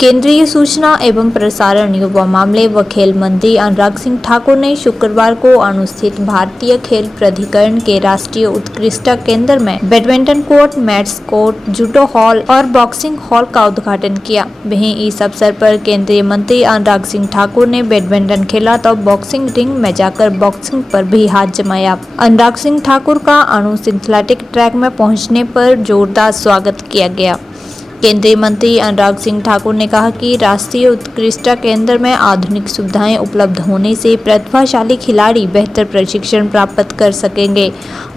केंद्रीय सूचना एवं प्रसारण, युवा मामले व खेल मंत्री अनुराग सिंह ठाकुर ने शुक्रवार को अनुस्थित भारतीय खेल प्राधिकरण के राष्ट्रीय उत्कृष्टता केंद्र में badminton court, mats court, judo hall और बॉक्सिंग हॉल का उद्घाटन किया। वहीं इस अवसर पर केंद्रीय मंत्री अनुराग सिंह ठाकुर ने बैडमिंटन खेला तो बॉक्सिंग रिंग में जाकर बॉक्सिंग पर भी हाथ जमाया। अनुराग सिंह ठाकुर का अनुसिंथलेटिक ट्रैक में पहुंचने पर जोरदार स्वागत किया गया। केंद्रीय मंत्री अनुराग सिंह ठाकुर ने कहा कि राष्ट्रीय उत्कृष्टता केंद्र में आधुनिक सुविधाएं उपलब्ध होने से प्रतिभाशाली खिलाड़ी बेहतर प्रशिक्षण प्राप्त कर सकेंगे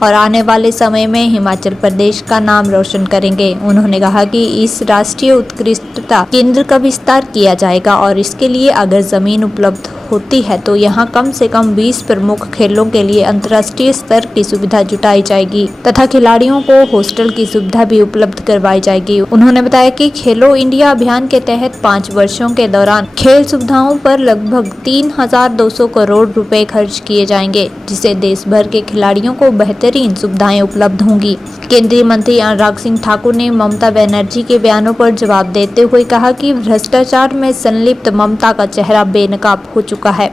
और आने वाले समय में हिमाचल प्रदेश का नाम रोशन करेंगे। उन्होंने कहा कि इस राष्ट्रीय उत्कृष्टता केंद्र का विस्तार किया जाएगा और इसके लिए अगर जमीन उपलब्ध होती है तो यहाँ कम से कम 20 प्रमुख खेलों के लिए अंतर्राष्ट्रीय स्तर की सुविधा जुटाई जाएगी तथा खिलाड़ियों को हॉस्टल की सुविधा भी उपलब्ध करवाई जाएगी। उन्होंने बताया कि खेलो इंडिया अभियान के तहत 5 वर्षों के दौरान खेल सुविधाओं पर लगभग 3,200 करोड़ रुपए खर्च किए जाएंगे, जिससे देश भर के खिलाड़ियों को बेहतरीन सुविधाएं उपलब्ध होंगी। केंद्रीय मंत्री अनुराग सिंह ठाकुर ने ममता बनर्जी के बयानों पर जवाब देते हुए कहा कि भ्रष्टाचार में संलिप्त ममता का चेहरा बेनकाब हो चुका है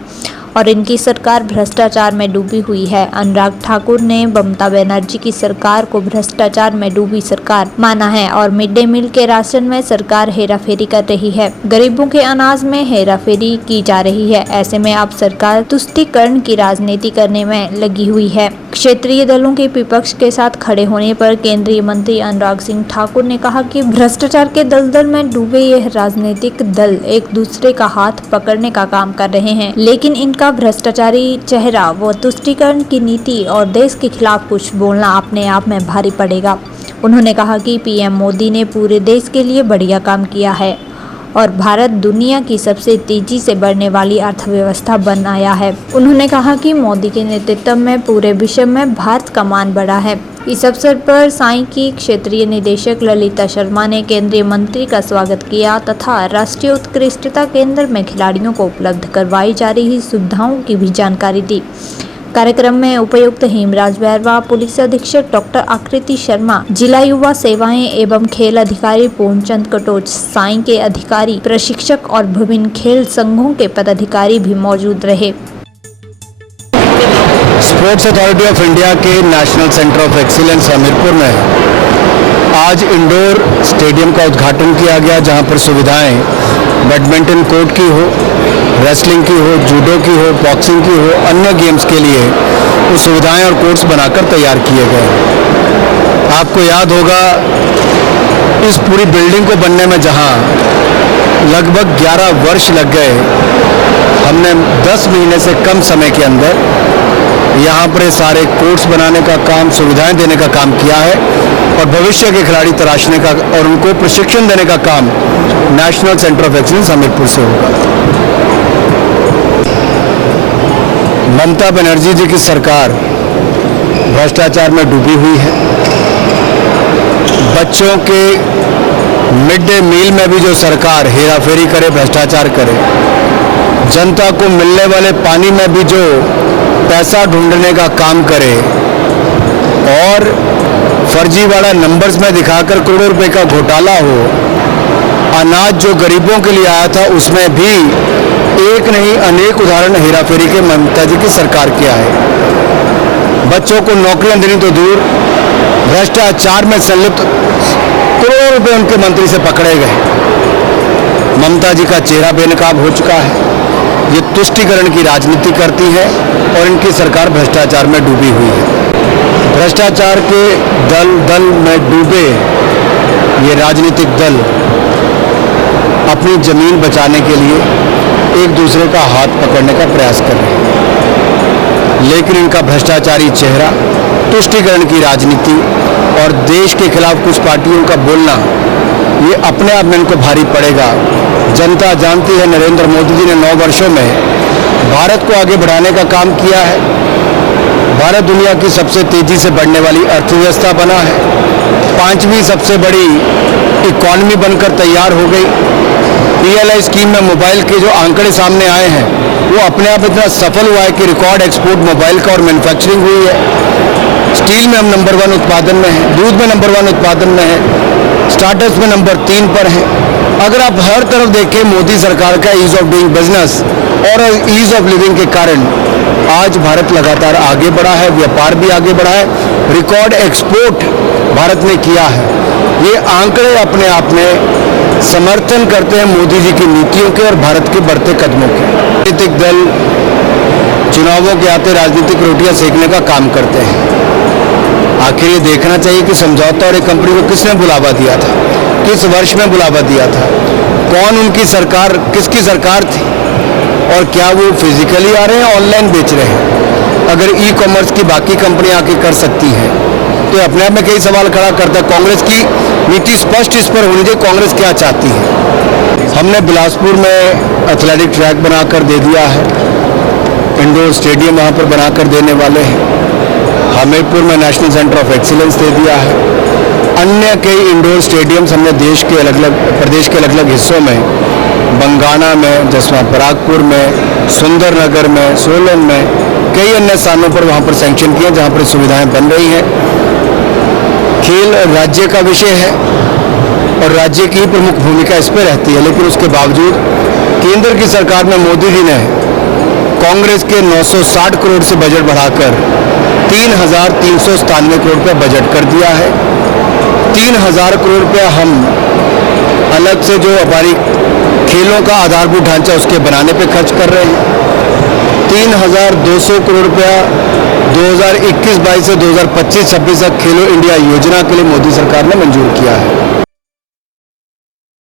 और इनकी सरकार भ्रष्टाचार में डूबी हुई है। अनुराग ठाकुर ने ममता बनर्जी की सरकार को भ्रष्टाचार में डूबी सरकार माना है और मिड डे मील के राशन में सरकार हेराफेरी कर रही है, गरीबों के अनाज में हेराफेरी की जा रही है। ऐसे में अब सरकार तुष्टीकरण की राजनीति करने में लगी हुई है। क्षेत्रीय दलों के विपक्ष के साथ खड़े होने पर केंद्रीय मंत्री अनुराग सिंह ठाकुर ने कहा कि भ्रष्टाचार के दलदल में डूबे यह राजनीतिक दल एक दूसरे का हाथ पकड़ने का काम कर रहे हैं, लेकिन इनका भ्रष्टाचारी चेहरा व तुष्टीकरण की नीति और देश के खिलाफ कुछ बोलना अपने आप में भारी पड़ेगा। उन्होंने कहा कि पीएम मोदी ने पूरे देश के लिए बढ़िया काम किया है और भारत दुनिया की सबसे तेजी से बढ़ने वाली अर्थव्यवस्था बनाया है। उन्होंने कहा कि मोदी के नेतृत्व में पूरे विश्व में भारत का मान बढ़ा है। इस अवसर पर साई की क्षेत्रीय निदेशक ललिता शर्मा ने केंद्रीय मंत्री का स्वागत किया तथा राष्ट्रीय उत्कृष्टता केंद्र में खिलाड़ियों को उपलब्ध करवाई जा रही सुविधाओं की भी जानकारी दी। कार्यक्रम में उपायुक्त हेमराज बैरवा, पुलिस अधीक्षक डॉक्टर आकृति शर्मा, जिला युवा सेवाएं एवं खेल अधिकारी पूर्णचंद कटोच, साई के अधिकारी, प्रशिक्षक और विभिन्न खेल संघों के पदाधिकारी भी मौजूद रहे। स्पोर्ट्स अथॉरिटी ऑफ इंडिया के national centre of excellence Hamirpur में आज इंडोर स्टेडियम का उद्घाटन किया गया, जहां पर सुविधाएं बैडमिंटन कोर्ट की हो, रेसलिंग की हो, जूडो की हो, बॉक्सिंग की हो, अन्य गेम्स के लिए वो सुविधाएं और कोर्ट्स बनाकर तैयार किए गए। आपको याद होगा इस पूरी बिल्डिंग को बनने में जहां लगभग 11 वर्ष लग गए, हमने 10 महीने से कम समय के अंदर यहाँ पर सारे कोर्ट्स बनाने का काम, सुविधाएं देने का काम किया है और भविष्य के खिलाड़ी तराशने का और उनको प्रशिक्षण देने का काम national centre of excellence Hamirpur से होगा। ममता बनर्जी जी की सरकार भ्रष्टाचार में डूबी हुई है। बच्चों के मिड डे मील में भी जो सरकार हेराफेरी करे, भ्रष्टाचार करे, जनता को मिलने वाले पानी में भी जो पैसा ढूंढने का काम करे और फर्जीवाड़ा नंबर्स में दिखाकर करोड़ों रुपए का घोटाला हो, अनाज जो गरीबों के लिए आया था उसमें भी एक नहीं अनेक उदाहरण हेराफेरी के ममता जी की सरकार किया है। बच्चों को नौकरियां देनी तो दूर, भ्रष्टाचार में संलिप्त करोड़ों रुपए उनके मंत्री से पकड़े गए। ममता जी का चेहरा बेनकाब हो चुका है। ये तुष्टीकरण की राजनीति करती है और इनकी सरकार भ्रष्टाचार में डूबी हुई है। भ्रष्टाचार के दल में डूबे ये राजनीतिक दल अपनी जमीन बचाने के लिए एक दूसरे का हाथ पकड़ने का प्रयास कर रहे हैं, लेकिन इनका भ्रष्टाचारी चेहरा, तुष्टीकरण की राजनीति और देश के खिलाफ कुछ पार्टियों का बोलना, ये अपने आप में इनको भारी पड़ेगा। जनता जानती है नरेंद्र मोदी जी ने 9 वर्षों में भारत को आगे बढ़ाने का काम किया है। भारत दुनिया की सबसे तेजी से बढ़ने वाली अर्थव्यवस्था बना है, 5वीं सबसे बड़ी इकॉनमी बनकर तैयार हो गई। PLI स्कीम में मोबाइल के जो आंकड़े सामने आए हैं वो अपने आप इतना सफल हुआ है कि रिकॉर्ड एक्सपोर्ट मोबाइल का और मैन्युफैक्चरिंग हुई है। स्टील में हम नंबर 1 उत्पादन में हैं, दूध में नंबर 1 उत्पादन में है, स्टार्टअप्स में नंबर 3 पर हैं। अगर आप हर तरफ देखें मोदी सरकार का ईज ऑफ डूइंग बिजनेस और ईज ऑफ लिविंग के कारण आज भारत लगातार आगे बढ़ा है, व्यापार भी आगे बढ़ा है, रिकॉर्ड एक्सपोर्ट भारत ने किया है। ये आंकड़े अपने आप में समर्थन करते हैं मोदी जी की नीतियों के और भारत के बढ़ते कदमों के। राजनीतिक दल चुनावों के आते राजनीतिक रोटियां सेकने का काम करते हैं। आखिर ये देखना चाहिए कि समझौता और एक कंपनी को किसने बुलावा दिया था, किस वर्ष में बुलावा दिया था, कौन उनकी सरकार, किसकी सरकार थी और क्या वो फिजिकली आ रहे हैं, ऑनलाइन बेच रहे हैं। अगर ई कॉमर्स की बाकी कंपनियां आके कर सकती हैं तो अपने आप में कई सवाल खड़ा करता है। कांग्रेस की नीति स्पष्ट इस पर होनी चाहिए, कांग्रेस क्या चाहती है। हमने बिलासपुर में एथलेटिक ट्रैक बनाकर दे दिया है, इंडोर स्टेडियम वहाँ पर बनाकर देने वाले हैं। हमीरपुर में नेशनल सेंटर ऑफ एक्सीलेंस दे दिया है। अन्य कई इंडोर स्टेडियम्स हमने देश के प्रदेश के अलग अलग हिस्सों में, बंगाना में, जसवंत परागपुर में, सुंदरनगर में, सोलन में, कई अन्य स्थानों पर वहाँ पर सैंक्शन किए जहाँ पर सुविधाएं बन रही हैं। खेल राज्य का विषय है और राज्य की प्रमुख भूमिका इस पर रहती है, लेकिन उसके बावजूद केंद्र की सरकार में मोदी जी ने कांग्रेस के 960 करोड़ से बजट बढ़ाकर 3,397 करोड़ रुपया बजट कर दिया है। 3,000 करोड़ रुपया हम अलग से जो हमारी खेलों का आधारभूत ढांचा उसके बनाने पे खर्च कर रहे हैं। 3,200 करोड़ रुपया 2021-22 से 2025-26 तक खेलो इंडिया योजना के लिए मोदी सरकार ने मंजूर किया है।